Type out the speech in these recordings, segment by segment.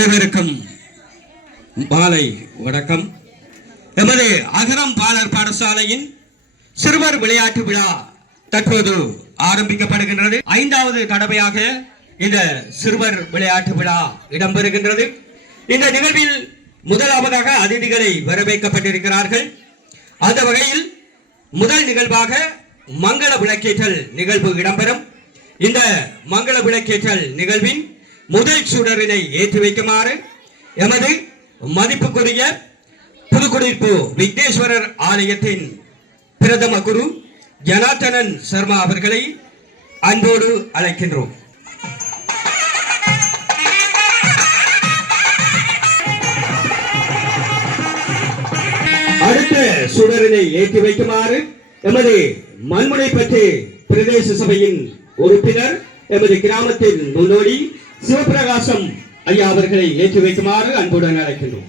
அனைவருக்கும் மாலை வணக்கம். எமது அகரம் பாலர் பாடசாலையின் சிறுவர் விளையாட்டு விழா தற்போது ஆரம்பிக்கப்படுகின்றது. 5வது தடவையாக இந்த சிறுவர் விளையாட்டு விழா இடம்பெறுகின்றது. இந்த நிகழ்வில் முதலாவதாக அதிதிகளை வரவேற்கப்பட்டிருக்கிறார்கள். அந்த வகையில் முதல் நிகழ்வாக மங்கள விளக்கேற்றல் நிகழ்வு இடம்பெறும். இந்த மங்கள விளக்கேற்றல் நிகழ்வின் முதல் சுடரினை ஏற்றி வைக்குமாறு எமது மதிப்புக்குரிய புதுக்குடியிருப்பு விக்னேஸ்வரர் ஆலயத்தின் பிரதம குரு ஜனார்த்தனன் சர்மா அவர்களை அன்போடு அழைக்கின்றோம். அடுத்த சுடரினை ஏற்றி வைக்குமாறு எமது மண்முனைப்பற்று பிரதேச சபையின் உறுப்பினர் எமது கிராமத்தின் முன்னோடி சிவபிரகாசம் ஐயா அவர்களை ஏற்றி வைக்குமாறு அன்புடன் அழைக்கின்றோம்.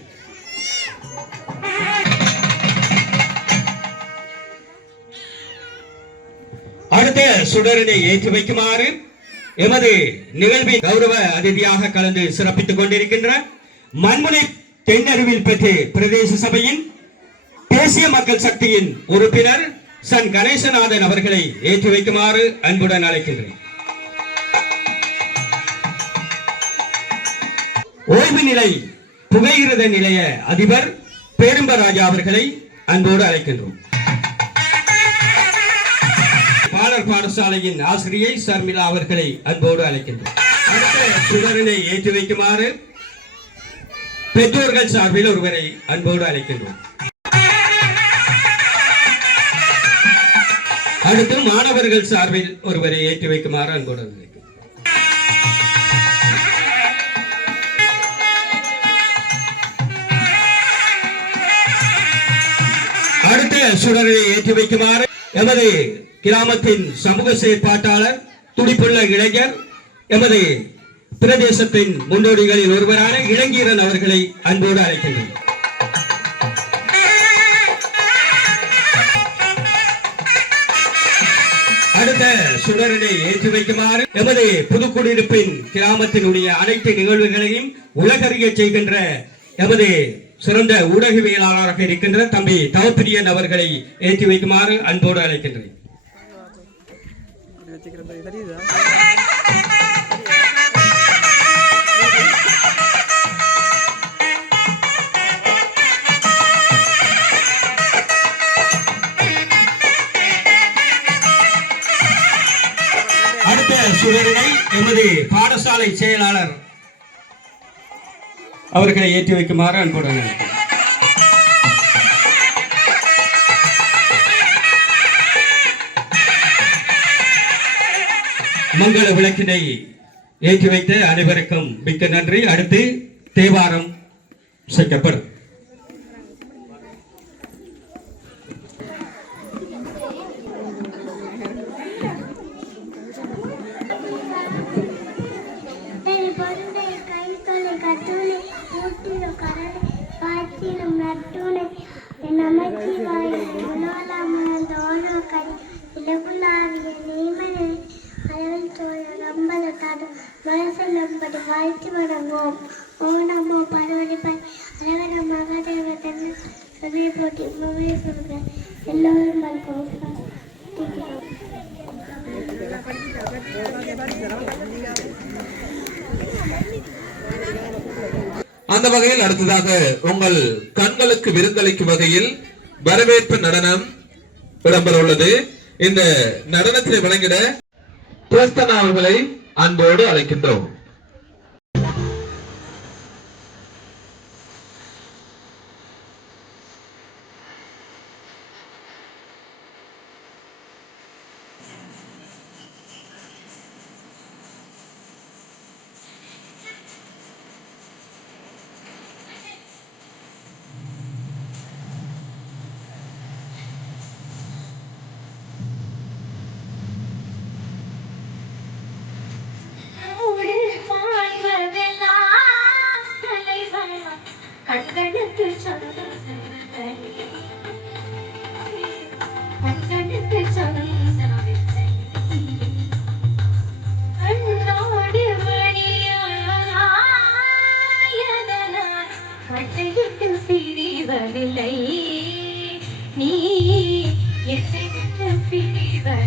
அடுத்த சுடரினை ஏற்றி வைக்குமாறு எமது நிகழ்வின் கௌரவ அதிதியாக கலந்து சிறப்பித்துக் கொண்டிருக்கின்ற மண்முனை தென்னருவில் பெற்று பிரதேச சபையின் தேசிய மக்கள் சக்தியின் உறுப்பினர் சன் கணேசநாதன் அவர்களை ஏற்றி வைக்குமாறு அன்புடன் அழைக்கின்றேன். ஓய்வு நிலை புகையிரத நிலைய அதிபர் பேரும்பராஜா அவர்களை அன்போடு அழைக்கின்றோம். பாலர் பாடசாலையின் ஆசிரியை சர்மிளா அவர்களை அன்போடு அழைக்கின்றோம். அடுத்த சுடரினை ஏற்றி வைக்குமாறு பெற்றோர்கள் சார்பில் ஒருவரை அன்போடு அழைக்கின்றோம். அடுத்து மாணவர்கள் சார்பில் ஒருவரை ஏற்றி வைக்குமாறு அன்போடு அழைக்கின்றோம். அடுத்த சுடரை ஏற்றி வைக்குமாறு எமது கிராமத்தின் சமூக செயற்பாட்டாளர் துடிப்புள்ள இளைஞர் எமது பிரதேசத்தின் முன்னோடிகளில் ஒருவரான இளங்கீரன் அவர்களை அன்போடு அழைக்கின்றனர். அடுத்த சுடரினை ஏற்றி வைக்குமாறு எமது புதுக்குடியிருப்பின் கிராமத்தினுடைய அனைத்து நிகழ்வுகளையும் உலகறிய செய்கின்ற எமது சிறந்த ஊடகவியலாளராக இருக்கின்ற தம்பி தவப்பிரியன் அவர்களை ஏற்றி வைக்குமாறு அன்போடு அழைக்கின்றேன். அடுத்த சுடரினை எமது பாடசாலை செயலாளர் அவர்களை ஏற்றி வைக்குமாறு அன்புடன் மங்கள விளக்கினை ஏற்றி வைத்த அனைவருக்கும் மிக்க நன்றி. அடுத்து தேவாரம் செய்யப்படும். அந்த வகையில் அடுத்ததாக உங்கள் கண்களுக்கு விருந்தளிக்கும் வகையில் வரவேற்பு நடனம் இடம்பெற உள்ளது. இந்த நடனத்தில் விளங்கிட பிரஸ்தனா அவர்களை அன்போடு அழைக்கின்றோம்.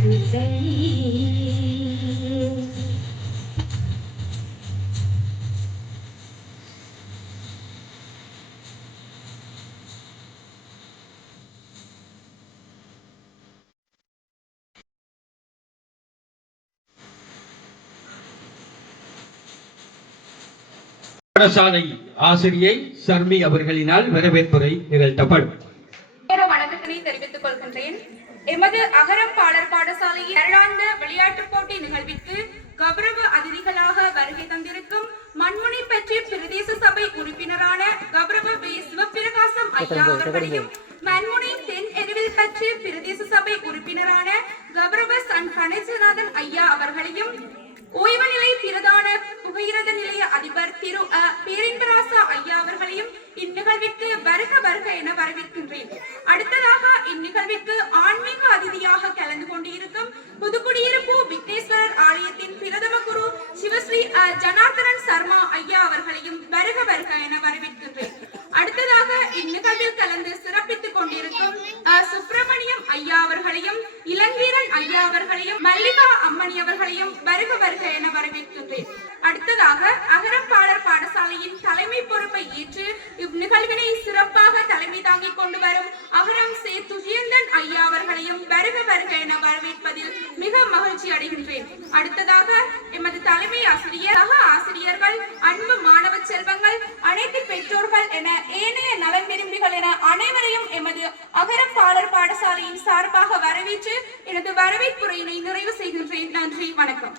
பாடசாலை ஆசிரியை சர்மி அவர்களினால் வரவேற்புரை நிகழ்த்தப்படும். வணக்கத்தினை தெரிவித்துக் கொள்கின்றேன். எமது அகரம் பாலர் பாடசாலையில் வருடாந்த விளையாட்டுப் போட்டி நிகழ்விற்கு கௌரவ அதிதிகளாக வருகை தந்திருக்கும் மண்முனை பற்றி பிரதேச சபை உறுப்பினரான கௌரவ வே சிவபிரகாசம் ஐயா அவர்களையும், மண்முனை தென் எருவில் பற்றி பிரதேச சபை உறுப்பினரான கௌரவ சன் கணேசநாதன் ஐயா அவர்களையும், ஓய்வு நிலை பிரதான புகையிரத நிலைய அதிபர் திரு பேரின்பராசா ஐயா அவர்களையும் இந்நிகழ்விற்கு வருக வருக என வரவேற்கின்றேன். அடுத்ததாக இந்நிகழ்விற்கு ஆன்மீக அதிதியாக கலந்து கொண்டிருக்கும் புதுக்குடியிருப்பு விக்னேஸ்வரர் ஆலயத்தின் பிரதம குரு சிவஸ்ரீ ஜனார்தனன் சர்மா ஐயா அவர்களையும் வருக வருக என வரவேற்கின்றேன். அடுத்ததாக இந்நிகழ்வில் கலந்து சிறப்பித்துக் கொண்டிருக்கும் சுப்பிரமணியம் ஐயா அவர்களையும், இளங்கீரன் ஐயா அவர்களையும், மல்லிகா அம்மணி அவர்களையும் வருக வருக என வரவேற்கின்றேன். அடுத்ததாக அகரம் பாலர் பாடசாலையின் தலைமை பொறுப்பை ஏற்று இந்நிகழ்வினை சிறப்பாக தலைமை தாங்கிக் கொண்டு வரும் அகரம் சே துஷியந்தன் ஐயா அவர்களையும் வருக வருக என வரவேற்பதில் மிக மகிழ்ச்சி அடைகின்றேன். அடுத்ததாக எமது தலைமை ஆசிரியர், சக ஆசிரியர்கள், அன்பு மாணவ செல்வங்கள், அனைத்து பெற்றோர்கள் என ஏனைய நலன் விரும்பிகள் என அனைவரையும் எமது அகரம் பாலர் பாடசாலையின் சார்பாக வரவேற்று எனது வரவேற்புரையினை நிறைவு செய்கின்றேன். நன்றி, வணக்கம்.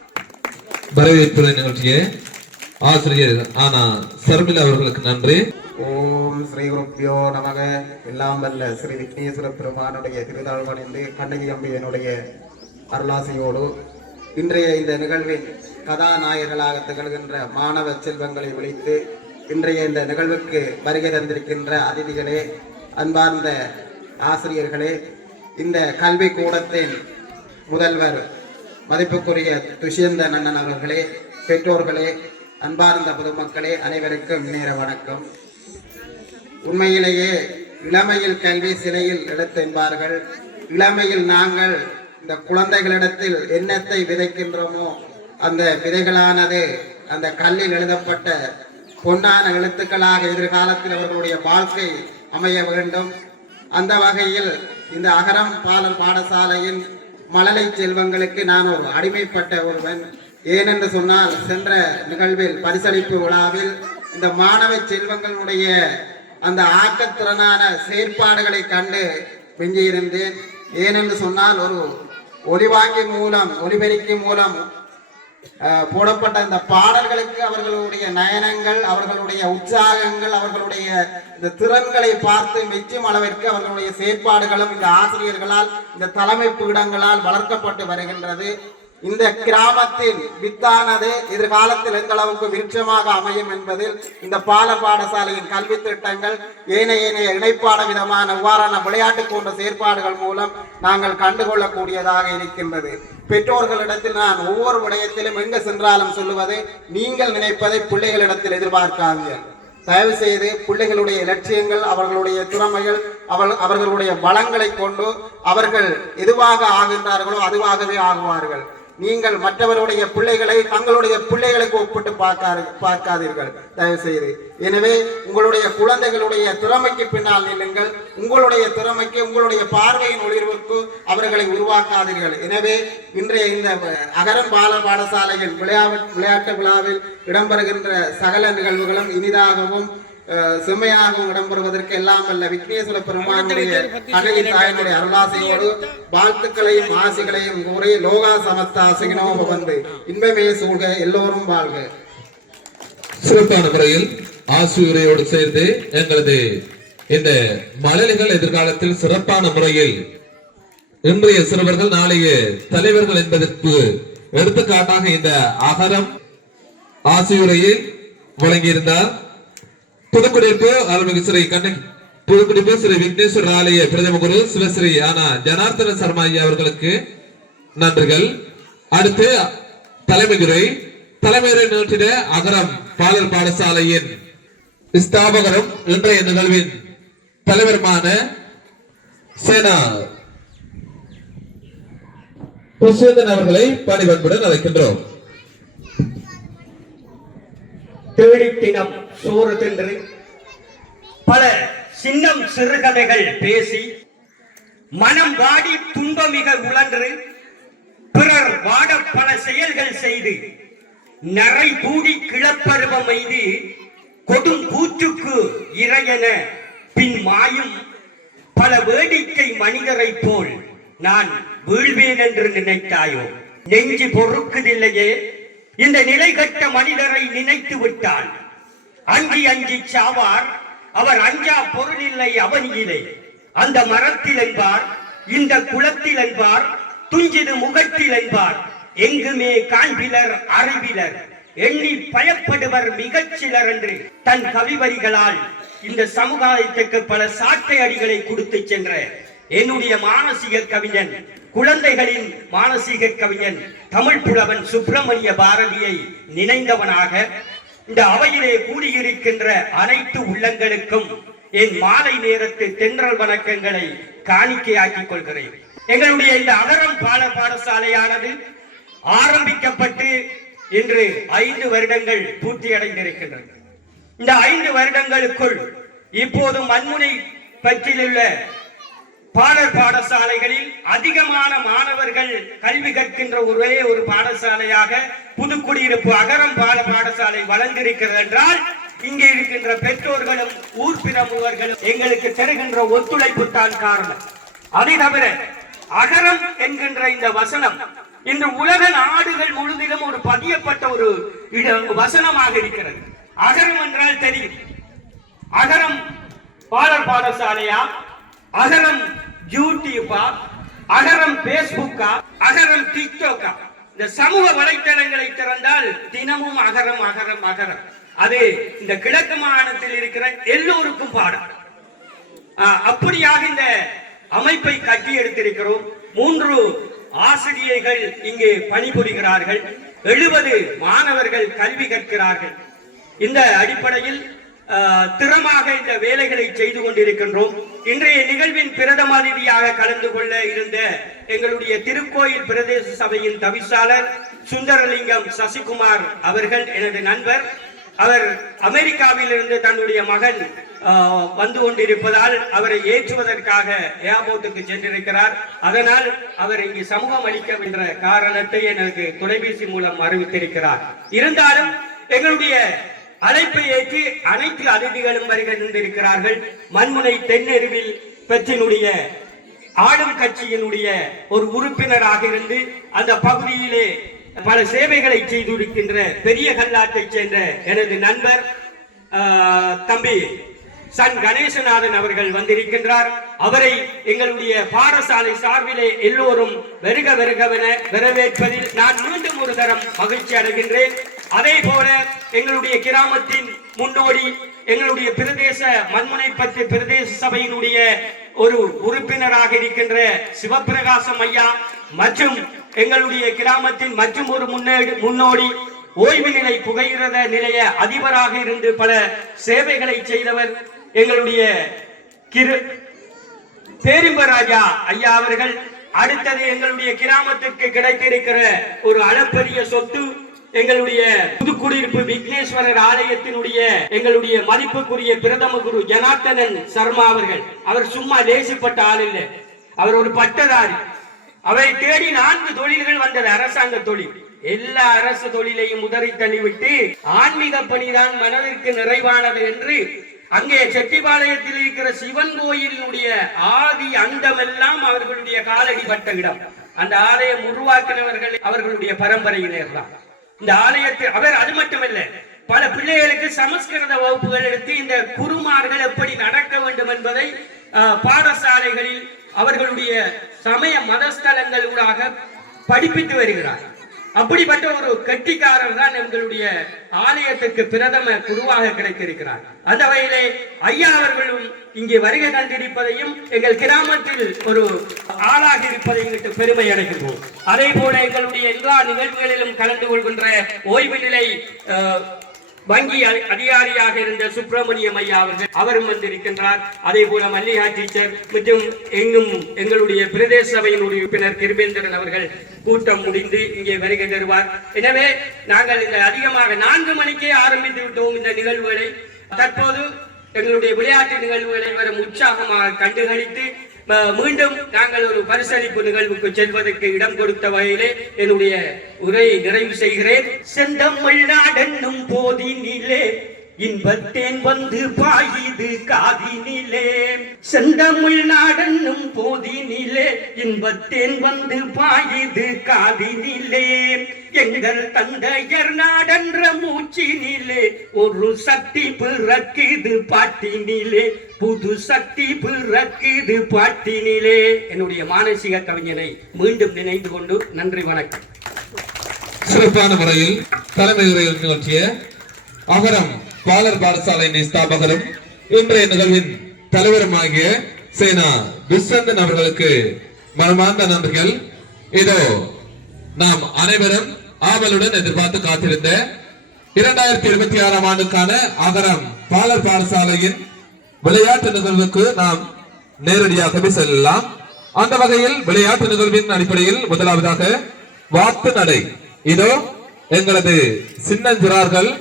வரவேற்புரை நிகழ்ச்சியை ஆசிரியர் ஆனா சர்மிளா அவர்களுக்கு நன்றி. ஓம் ஸ்ரீ குருப்பியோ நமக. எல்லாம் வல்ல ஸ்ரீ விக்னேஸ்வர பெருமானுடைய திருதாள் பணிந்து கண்ணகி அம்பியனுடைய அருளாசியோடு இன்றைய இந்த நிகழ்வின் கதாநாயகர்களாக திகழ்கின்ற மாணவ செல்வங்களை விழித்து இன்றைய இந்த நிகழ்வுக்கு வருகை தந்திருக்கின்ற அதிதிகளே, அன்பார்ந்த ஆசிரியர்களே, இந்த கல்வி கூடத்தின் முதல்வர் மதிப்புக்குரிய துஷியந்தன் அண்ணன் அவர்களே, பெற்றோர்களே, அன்பார்ந்த பொதுமக்களே, அனைவருக்கும் நேர வணக்கம். உண்மையிலேயே இளமையில் கல்வி சிலையில் எழுத்து என்பார்கள். இளமையில் நாங்கள் இந்த குழந்தைகளிடத்தில் எண்ணத்தை விதைக்கின்றோமோ அந்த விதைகளானது அந்த கல்லில் எழுதப்பட்ட பொன்னான எழுத்துக்களாக எதிர்காலத்தில் அவர்களுடைய வாழ்க்கை அமைய வேண்டும். அந்த வகையில் இந்த அகரம் பாலர் பாடசாலையின் மழலை செல்வங்களுக்கு நான் ஒரு அடிமைப்பட்ட ஒருவன். ஏனென்று சொன்னால், சென்ற நிகழ்வில் பரிசளிப்பு விழாவில் இந்த மாணவ செல்வங்களுடைய அந்த ஆக்கத்திறனான செயற்பாடுகளை கண்டு விஞ்சியிருந்தேன். ஏனென்று சொன்னால், ஒரு ஒலிவாங்கி மூலம், ஒலிபெருக்கி மூலம் போடப்பட்ட இந்த பாடல்களுக்கு அவர்களுடைய நயனங்கள், அவர்களுடைய உற்சாகங்கள், அவர்களுடைய இந்த திறன்களை பார்த்து மெச்சும் அளவிற்கு அவர்களுடைய செயற்பாடுகளும் இந்த ஆசிரியர்களால், இந்த தலைமை பீடங்களால் வளர்க்கப்பட்டு வருகின்றது. இந்த கிராமத்தின் வித்தானது எதிர்காலத்தில் எந்த அளவுக்கு விருட்சமாக அமையும் என்பதில் இந்த பாடசாலையின் கல்வி திட்டங்கள், ஏனைய இணைப்பாட விதமான இவ்வாறான விளையாட்டு போன்ற செயற்பாடுகள் மூலம் நாங்கள் கண்டுகொள்ளக்கூடியதாக இருக்கின்றது. பெற்றோர்களிடத்தில் நான் ஒவ்வொரு விடயத்திலும் எங்கு சென்றாலும் சொல்லுவது, நீங்கள் நினைப்பதை பிள்ளைகளிடத்தில் எதிர்பார்க்காதீர்கள். தயவு செய்து பிள்ளைகளுடைய இலட்சியங்கள், அவர்களுடைய திறமைகள், அவர்களுடைய வளங்களை கொண்டு அவர்கள் எதுவாக ஆகின்றார்களோ அதுவாகவே ஆகுவார்கள். நீங்கள் மற்றவருடைய பிள்ளைகளை தங்களுடைய பிள்ளைகளுக்கு ஒப்பிட்டு பார்க்காதீர்கள் தயவு செய்து. எனவே உங்களுடைய குழந்தைகளுடைய திறமைக்கு பின்னால் நில்லுங்கள். உங்களுடைய திறமைக்கு, உங்களுடைய பார்வையின் ஒளிர்வுக்கு அவர்களை உருவாக்காதீர்கள். எனவே இன்றைய இந்த அகரம் பாலர் பாடசாலையில் விளையாட்டு விழாவில் இடம்பெறுகின்ற சகல நிகழ்வுகளும் இனிதாகவும் செம்மையாகவும் இடம்பெறுவதற்கு எல்லாம் வல்ல விக்னேஸ்வர பெருமானுடைய கண்ணகி தாயினுடைய அருளாசையோடு வாழ்த்துக்களையும் ஆசைகளையும் கூறி லோகா சமஸ்தா சுகினோ பவந்து, இன்பமே சூழ்க, எல்லோரும் வாழ்க. சிறப்பான முறையில் ஆசிரியரோடு சேர்ந்து எங்களது இந்த மழலைகள் எதிர்காலத்தில் சிறப்பான முறையில் இன்றைய சிறுவர்கள் நாளைய தலைவர்கள் என்பதற்கு எடுத்துக்காட்டாக இந்த அகரம் ஆசிரியரையை வழங்கியிருந்தார். புதுக்குடியிருப்பு அருள்மிகு ஸ்ரீ கண்ணகி புதுக்குடியிருப்பு ஸ்ரீ விக்னேஸ்வர ஆலய பிரதம குரு சிவஸ்ரீ ஆனா ஜனார்தன சர்மா ஐயா அவர்களுக்கு நன்றிகள். அடுத்து தலைமையுரை நிகழ்ச்சிய அகரம் பாலர் பாடசாலையின் ஸ்தாபகரும் இன்றைய நிகழ்வின் தலைவருமான சேனா புஷ்யந்தன் அவர்களை பணிவன்புடன் அழைக்கின்றோம். தேடி தினம் சோறு தின்று பல சின்னம் சிறுகதைகள் பேசி மனம் வாடி துன்பமிக உழன்று பிறர் வாட பல செயல்கள் செய்து நரை கூடி கிளப்பருவம் எய்து கொடும் கூற்றுக்கு இறையென பின் மாயும் பல வேடிக்கை மனிதரை போல் நான் வீழ்வேன் என்று நினைத்தாயோ? நெஞ்சு பொறுக்குதில்லையே இந்த நிலை கட்ட மனிதரை நினைத்து விட்டால் அஞ்சி அஞ்சி சாவார் அவர் அஞ்சா பொருளில்லை அவனியிலே அந்த மரத்தில் என்பார் இந்த குளத்தில் என்பார் துஞ்சிது முகத்தில் என்பார் எங்குமே காண்பிலர் அறிவிலர் எண்ணி பயப்படுவர் மிகச் சிலர் என்று தன் கவிவரிகளால் இந்த சமுதாயத்துக்கு பல சாட்டை அடிகளை கொடுத்து சென்ற என்னுடைய மானசீக கவிஞன், குழந்தைகளின் மானசீக கவிஞன், தமிழ் புலவன் சுப்பிரமணிய பாரதியை நினைந்தவனாக இந்த அவையிலே கூடியிருக்கின்ற அனைத்து உள்ளங்களுக்கும் என் மாலை நேரத்து தென்றல் வணக்கங்களை காணிக்கையாக்கிக் கொள்கிறேன். எங்களுடைய இந்த அகரம் பாடசாலையானது ஆரம்பிக்கப்பட்டு இன்று 5 வருடங்கள் பூர்த்தி அடைந்திருக்கின்றன. இந்த 5 வருடங்களுக்குள் இப்போது மண்முனை பற்றிலுள்ள பாடசாலைகளில் அதிகமான மாணவர்கள் கல்வி கற்கின்ற ஒரே ஒரு பாடசாலையாக புதுக்குடியிருப்பு அகரம் பாடசாலை வளர்ந்திருக்கிறது என்றால் இங்கே இருக்கின்ற பெற்றோர்களும் ஊர் பிரமுகர்களும் எங்களுக்கு தருகின்ற ஒத்துழைப்பு தான் காரணம். அதை தவிர அகரம் என்கின்ற இந்த வசனம் இன்று உலக நாடுகள் முழுதிலும் ஒரு பதியப்பட்ட ஒரு வசனமாக இருக்கிறது. அகரம் என்றால் தெரியும். அகரம் பாடசாலையா, அகரம் யூடியூபா, அகரம் பேஸ்புக்கா, அகரம் டிக்டாக்கா, இந்த சமூக வலைத்தளங்களை திறந்தால் தினமும் அகரம் அகரம் அகரம். அது இந்த கிழக்கு மாகாணத்தில் இருக்கிற எல்லோருக்கும் பாடம். அப்படியாக இந்த அமைப்பை கட்டி எடுத்திருக்கிறோம். 3 ஆசிரியர்கள் இங்கே பணிபுரிகிறார்கள். 70 மாணவர்கள் கல்வி கற்கிறார்கள். இந்த அடிப்படையில் திறமாக இந்த வேலைகளை செய்து கொண்டிருக்கின்றோம். இன்றைய நிகழ்வின் பிரதம அதிதியாக கலந்து கொள்ள இருந்த எங்களுடைய திருக்கோயில் பிரதேச சபையின் தவிசாளர் சுந்தரலிங்கம் சசிகுமார் அவர்கள் எனது நண்பர். அவர் அமெரிக்காவில் இருந்து தன்னுடைய மகன் வந்து கொண்டிருப்பதால் அவரை ஏற்றுவதற்காக ஏர்போர்ட்டுக்கு சென்றிருக்கிறார். அதனால் அவர் இங்கு சமூகம் அளிக்க என்ற காரணத்தை எனக்கு தொலைபேசி மூலம் அறிவித்திருக்கிறார். இருந்தாலும் எங்களுடைய அழைப்பை ஏற்று அனைத்து அதிதிகளும் வருகின்றிருக்கிறார்கள். மண்முனை தென்னெருவில் பெற்றினுடைய ஆளும் கட்சியினுடைய ஒரு உறுப்பினராக இருந்து அந்த பகுதியிலே பல சேவைகளை செய்திருக்கின்ற பெரிய கல்லாட்டை சேர்ந்த எனது நண்பர் தம்பி சன் கணேசநாதன் அவர்கள் வந்திருக்கின்றார். அவரை எங்களுடைய பாடசாலை சார்பிலே எல்லோரும் வருக வருகவென வரவேற்பதில் நான் மீண்டும் ஒரு தரம் மகிழ்ச்சி அடைகின்றேன். அதே போல எங்களுடைய கிராமத்தின் முன்னோடி எங்களுடைய பிரதேச மண்முனை பற்று பிரதேச சபையினுடைய ஒரு உறுப்பினராக இருக்கின்ற சிவபிரகாசம் ஐயா மற்றும் எங்களுடைய கிராமத்தின் மற்றும் ஒரு முன்னோடி ஓய்வு நிலை புகையிரத நிலைய அதிபராக இருந்து பல சேவைகளை செய்தவர் எங்களுடைய பேரிம்பராஜா ஐயா அவர்கள். அடுத்தது எங்களுடைய கிராமத்திற்கு கிடைத்திருக்கிற ஒரு அளப்பரிய சொத்து எங்களுடைய புதுக்குடியிருப்பு விக்னேஸ்வரர் ஆலயத்தினுடைய எங்களுடைய மதிப்புக்குரிய பிரதம குரு ஜனார்த்தனன் சர்மா அவர்கள். அவர் சும்மா லேசிப்பட்ட ஆள் இல்லை, அவர் ஒரு பட்டதாரி. அவரை தேடி 4 தொழில்கள் வந்தது. அரசாங்க தொழில், எல்லா அரசு தொழிலையும் உதறி தள்ளிவிட்டு ஆன்மீக பணிதான் மனதிற்கு நிறைவானது என்று அங்கே செட்டிபாளையத்தில் இருக்கிற சிவன் கோயிலுடைய ஆதி அண்டமெல்லாம் அவர்களுடைய காலடி பட்ட இடம். அந்த ஆலயம் உருவாக்கினவர்கள் அவர்களுடைய பரம்பரையினர் தான். இந்த ஆலயத்தில் அவர் அது மட்டுமல்ல, பல பிள்ளைகளுக்கு சமஸ்கிருத வகுப்புகள் எடுத்து இந்த குருமார்கள் எப்படி நடக்க வேண்டும் என்பதை பாடசாலைகளில் அவர்களுடைய சமய மதஸ்தலங்களூடாக படிப்பித்து வருகிறார். அப்படிப்பட்ட ஒரு கெட்டிக்காரர் தான் எங்களுடைய ஆலயத்திற்கு பிரதம குருவாக கிடைத்திருக்கிறார். அந்த வகையிலே ஐயா அவர்களும் இங்கே வருகை தந்திருப்பதையும் எங்கள் கிராமத்தில் ஒரு ஆளாக இருப்பதையும் பெருமை அடைகின்றோம். அதே போல எங்களுடைய எல்லா நிகழ்வுகளிலும் கலந்து கொள்கின்ற ஓய்வு நிலை வங்கி அதிகாரியாக இருந்த சுப்பிரமணியம் ஐயா அவரும் வந்திருக்கின்றார். அதே போல மல்லிகா டீச்சர் மற்றும் எங்களுடைய பிரதேச சபையின் உறுப்பினர் கிருபேந்திரன் அவர்கள் கூட்டம் முடிந்து இங்கே வருகை தருவார். எனவே நாங்கள் இந்த அதிகமாக 4 மணிக்கே ஆரம்பித்து விட்டோம் இந்த நிகழ்வுகளை. தற்போது எங்களுடைய விளையாட்டு நிகழ்வுகளை வரும் உற்சாகமாக கண்டுகளித்து மீண்டும் நாங்கள் ஒரு பரிசளிப்பு நிகழ்வுக்கு செல்வதற்கு இடம் கொடுத்த வகையிலே என்னுடைய உரையை நிறைவு செய்கிறேன். செந்தமிழ்நாடென்னும் போதினிலே இன்பத்தேன் வந்து பாயுது காதினிலே. செந்தமிழ்நாடென்னும் போதினிலே இன்பத்தேன் வந்து பாயுது காதினிலே. எங்கள் தந்தையர் நாடென்ற மூச்சினிலே ஒரு சக்தி பிறக்குது பாட்டினிலே. புது சக்தி பிறக்குது பாட்டினிலே. என்னுடைய மானசீக கவிஞனை மீண்டும் நினைத்து கொண்டு நன்றி, வணக்கம். சிறப்பான முறையில் தலைமை உரையில் நிகழ்த்திய அகரம் பாலர் பாடசாலை ஸ்தாபகரும் இன்றைய நிகழ்வின் தலைவருமாகிய சேனா விஸ்வந்தன் அவர்களுக்கு மனமார்ந்த நன்றிகள். இதோ நாம் அனைவரும் ஆவலுடன் எதிர்பார்த்து காத்திருந்த 2026ஆம் ஆண்டுக்கான அகரம் பாலர் பாடசாலையின் விளையாட்டு நிகழ்வுக்கு நாம் நேரடியாகவே செல்லலாம். அந்த வகையில் விளையாட்டு நிகழ்வின் அடிப்படையில் முதலாவதாக வாத்து நடை. இதோ எங்களது சின்னஞ்சிறார்கள்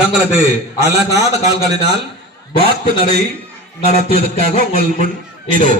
தங்களது அழகான கால்களினால் வாத்து நடை நடத்துவதற்காக உங்கள் முன் இதோ.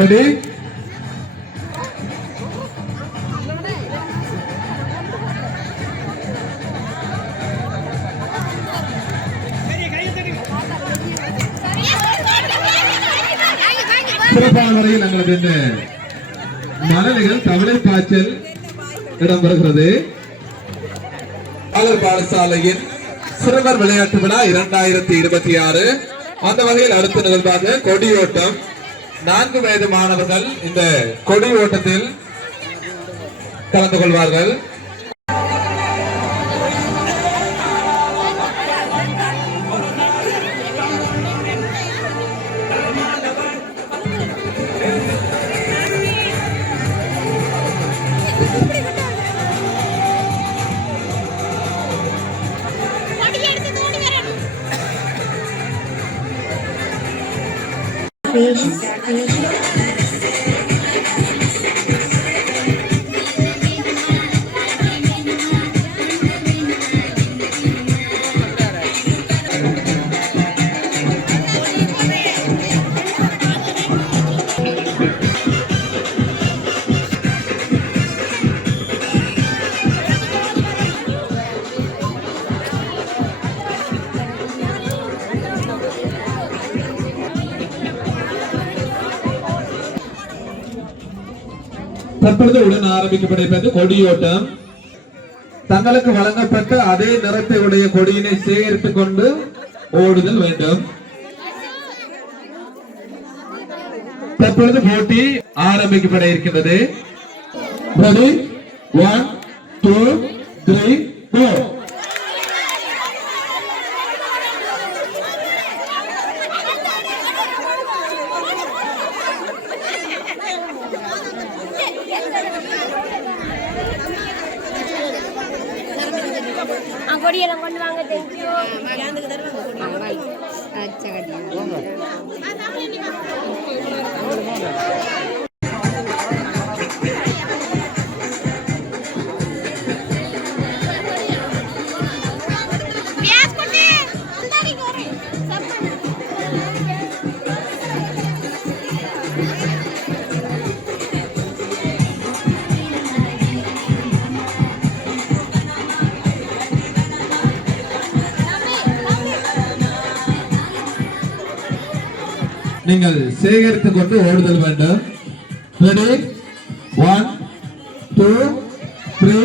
Ready? சிறப்பான முறையில் எங்களது மழலைகள் தவளை பாய்ச்சல் இடம்பெறுகிறது. பாலர் பாடசாலையின் சிறுவர் விளையாட்டு விழா 2026. அந்த வகையில் அடுத்த நிகழ்வாக கொடியோட்டம். 4 வயது மாணவர்கள் இந்த கொடி ஓட்டத்தில் கலந்து கொள்வார்கள். தற்பொழுது உடன் ஆரம்பிக்கப்பட்டிருப்பது கொடியோட்டம். தங்களுக்கு வழங்கப்பட்ட அதே நிறத்தை உடைய கொடியினை சேகரித்துக் கொண்டு ஓடுதல் வேண்டும். தற்பொழுது போட்டி ஆரம்பிக்கப்பட இருக்கின்றது. 1 2 3 go. கொடியெல்லாம் கொண்டு வாங்க. தேங்க்யூ. நீங்கள் சேகரித்துக் கொண்டு ஓடுதல் வேண்டும். ரெடி 1 2 3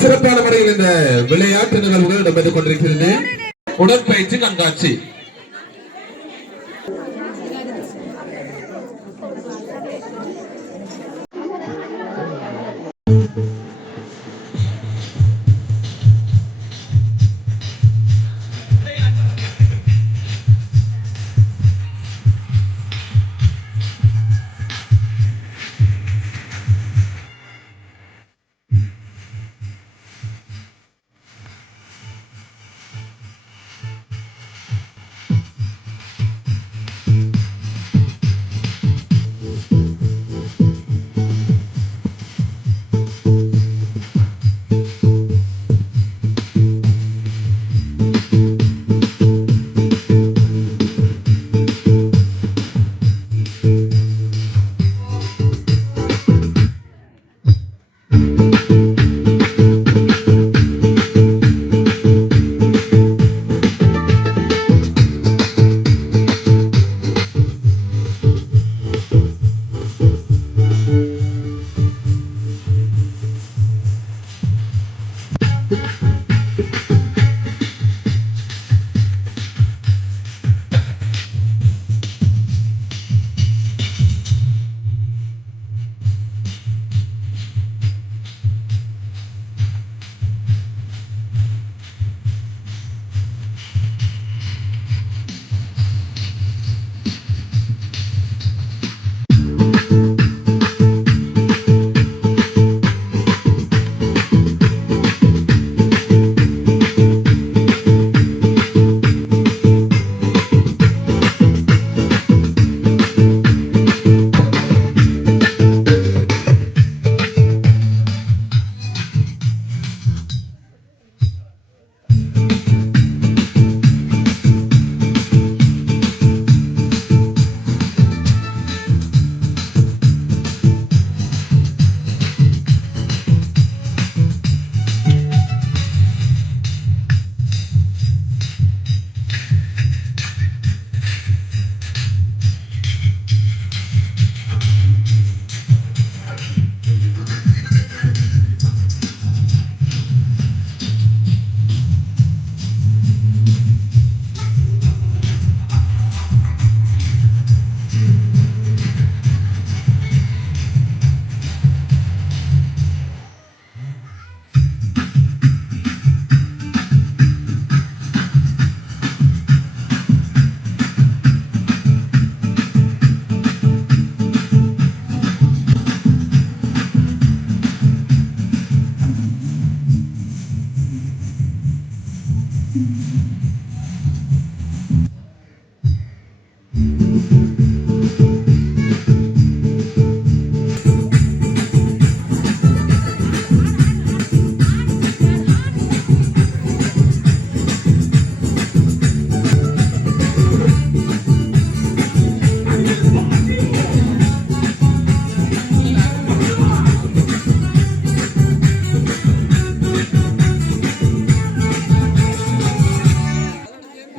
சிறப்பான முறையில் இந்த விளையாட்டு நிகழ்வுகள் இடம்பெற்றுக் கொண்டிருக்கிறது. உடற்பயிற்சி கண்காட்சி.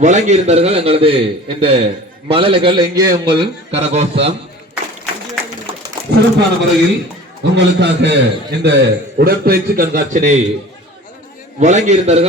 வழங்கி இருந்தார்கள் எங்களது இந்த மழலைகள். எங்கே உங்கள் கரகோஷம்? சிறப்பான முறையில் உங்களுக்காக இந்த உடற்பயிற்சி கண்காட்சியை வழங்கி இருந்தார்கள்.